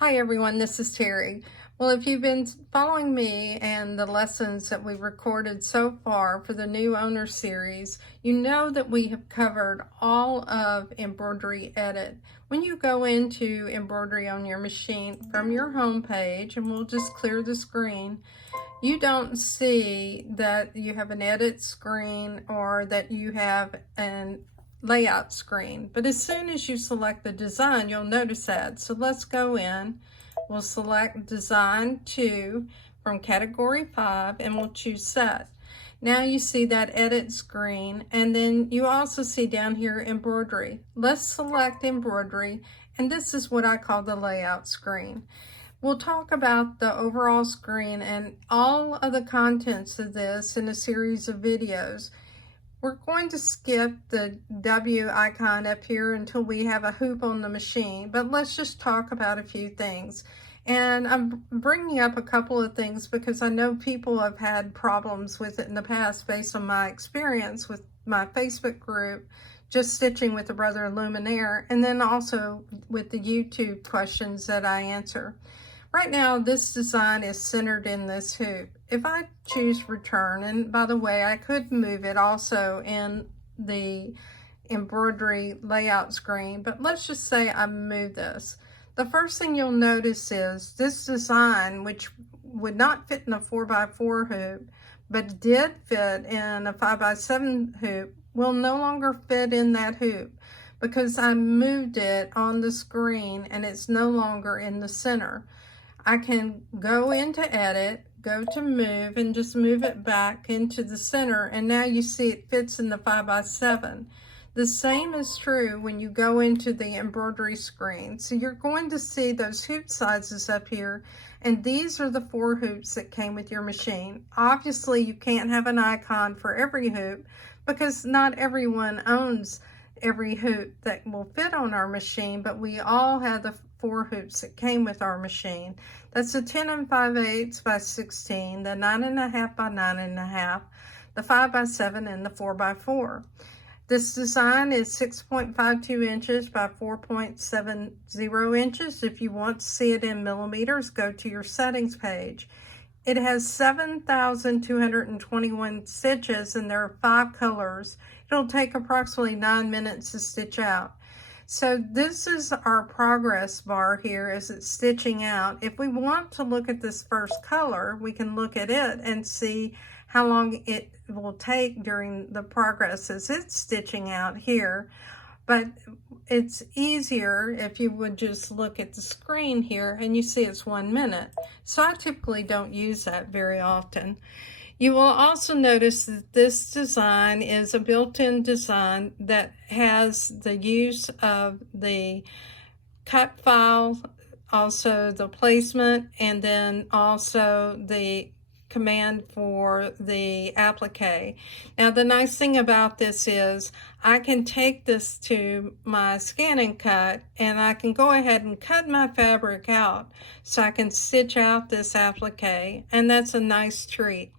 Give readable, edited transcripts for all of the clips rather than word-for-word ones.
Hi everyone, this is Terry. Well, if you've been following me and the lessons that we've recorded so far for the new owner series, you know that we have covered all of Embroidery Edit. When you go into embroidery on your machine from your home page, and we'll just clear the screen, you don't see that you have an edit screen or that you have an layout screen. But as soon as you select the design, you'll notice that. So let's go in. We'll select Design 2 from Category 5 and we'll choose Set. Now you see that edit screen, and then you also see down here embroidery. Let's select embroidery, and this is what I call the layout screen. We'll talk about the overall screen and all of the contents of this in a series of videos. We're going to skip the W icon up here until we have a hoop on the machine, but let's just talk about a few things. And I'm bringing up a couple of things because I know people have had problems with it in the past based on my experience with my Facebook group, just stitching with the brother Luminaire, and then also with the YouTube questions that I answer. Right now, this design is centered in this hoop. If I choose return, and by the way, I could move it also in the embroidery layout screen, but let's just say I move this. The first thing you'll notice is this design, which would not fit in a 4x4 hoop, but did fit in a 5x7 hoop, will no longer fit in that hoop because I moved it on the screen and it's no longer in the center. I can go into edit, go to move, and just move it back into the center, and now you see it fits in the 5x7. The same is true when you go into the embroidery screen. So you're going to see those hoop sizes up here, and these are the 4 hoops that came with your machine. Obviously, you can't have an icon for every hoop because not everyone owns every hoop that will fit on our machine, but we all have the 4 hoops that came with our machine. That's the 10 5/8 by 16, the 9.5 by 9.5, the 5x7, and the 4x4. This design is 6.52 inches by 4.70 inches. If you want to see it in millimeters, go to your settings page. It has 7,221 stitches, and there are 5 colors. It'll take approximately 9 minutes to stitch out. So this is our progress bar here as it's stitching out. If we want to look at this first color, we can look at it and see how long it will take during the progress as it's stitching out here. But it's easier if you would just look at the screen here and you see it's 1 minute. So I typically don't use that very often. You will also notice that this design is a built-in design that has the use of the cut file, also the placement, and then also the command for the applique. Now the nice thing about this is I can take this to my scan and cut, and I can go ahead and cut my fabric out so I can stitch out this applique, and that's a nice treat.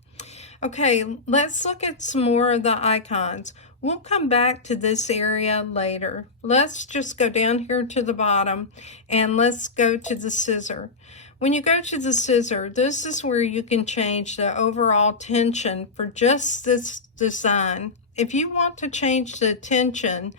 Okay, let's look at some more of the icons. We'll come back to this area later. Let's just go down here to the bottom and let's go to the scissor. When you go to the scissor, this is where you can change the overall tension for just this design. If you want to change the tension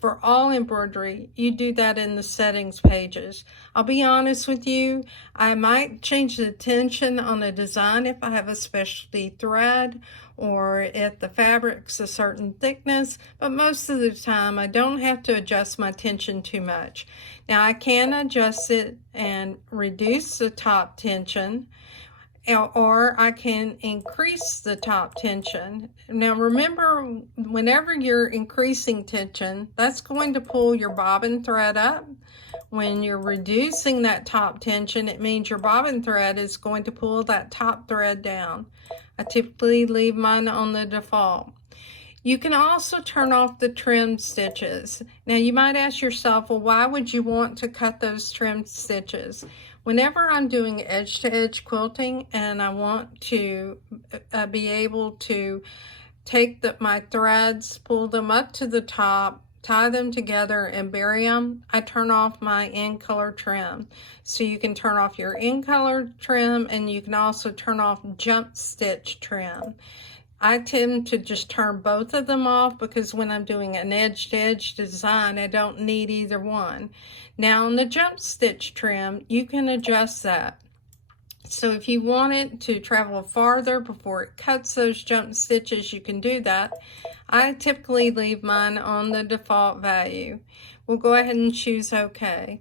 for all embroidery, you do that in the settings pages. I'll be honest with you, I might change the tension on a design if I have a specialty thread or if the fabric's a certain thickness, but most of the time I don't have to adjust my tension too much. Now I can adjust it and reduce the top tension, or I can increase the top tension. Now remember, whenever you're increasing tension, that's going to pull your bobbin thread up. When you're reducing that top tension, it means your bobbin thread is going to pull that top thread down. I typically leave mine on the default. You can also turn off the trim stitches. Now you might ask yourself, well, why would you want to cut those trim stitches? Whenever I'm doing edge-to-edge quilting and I want to be able to take my threads, pull them up to the top, tie them together and bury them, I turn off my in color trim. So you can turn off your in color trim, and you can also turn off jump stitch trim. I tend to just turn both of them off because when I'm doing an edge-to-edge design, I don't need either one. Now on the jump stitch trim, you can adjust that. So if you want it to travel farther before it cuts those jump stitches, you can do that. I typically leave mine on the default value. We'll go ahead and choose OK.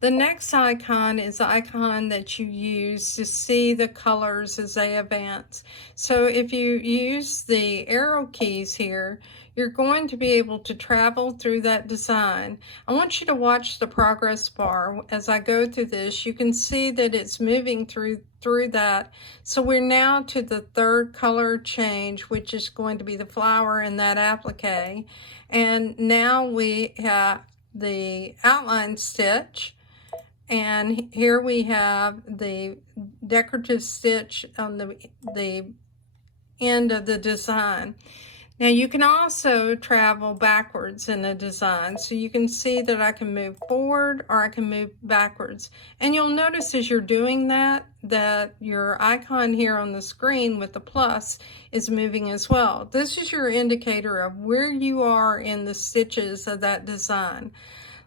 The next icon is the icon that you use to see the colors as they advance. So if you use the arrow keys here, you're going to be able to travel through that design. I want you to watch the progress bar as I go through this. You can see that it's moving through that. So we're now to the third color change, which is going to be the flower in that applique. And now we have the outline stitch. And here we have the decorative stitch on the end of the design. Now you can also travel backwards in a design. So you can see that I can move forward or I can move backwards. And you'll notice as you're doing that, that your icon here on the screen with the plus is moving as well. This is your indicator of where you are in the stitches of that design.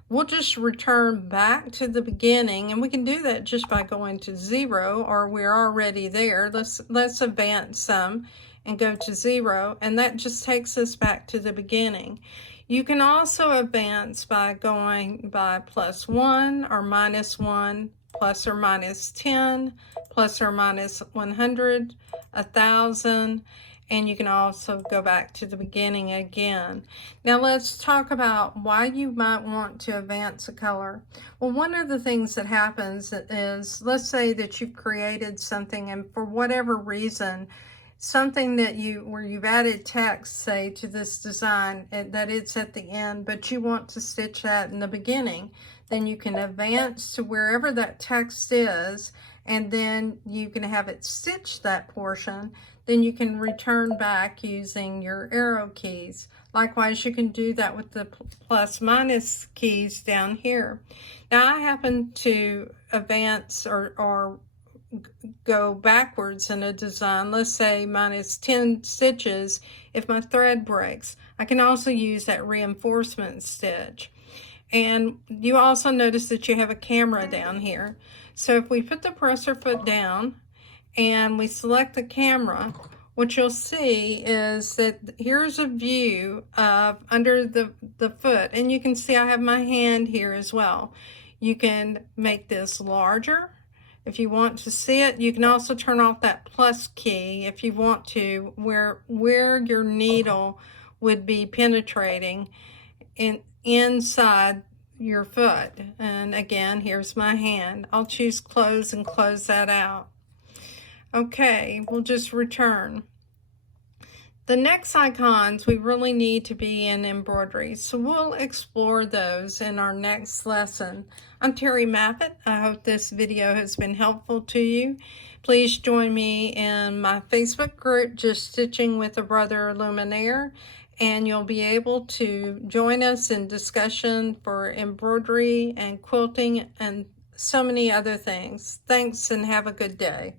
We'll just return back to the beginning, and we can do that just by going to 0, or we're already there. Let's advance some and go to 0, and that just takes us back to the beginning. You can also advance by going by +1 or -1, plus or minus 10, plus or minus 100, 1,000, and you can also go back to the beginning again. Now let's talk about why you might want to advance a color. Well, one of the things that happens is, let's say that you've created something, and for whatever reason, something that where you've added text, say, to this design, that it's at the end, but you want to stitch that in the beginning, then you can advance to wherever that text is, and then you can have it stitch that portion. Then you can return back using your arrow keys. Likewise, you can do that with the plus minus keys down here. Now I happen to advance or go backwards in a design, let's say minus 10 stitches. If my thread breaks, I can also use that reinforcement stitch. And you also notice that you have a camera down here. So if we put the presser foot down and we select the camera, what you'll see is that here's a view of under the foot, and you can see I have my hand here as well. You can make this larger if you want to see it. You can also turn off that plus key if you want to, where your needle would be penetrating inside your foot. And again, here's my hand. I'll choose close and close that out. Okay, we'll just return. The next icons we really need to be in embroidery, so we'll explore those in our next lesson. I'm Terry Maffitt. I hope this video has been helpful to you. Please join me in my Facebook group, Just Stitching with a Brother Luminaire, and you'll be able to join us in discussion for embroidery and quilting and so many other things. Thanks, and have a good day.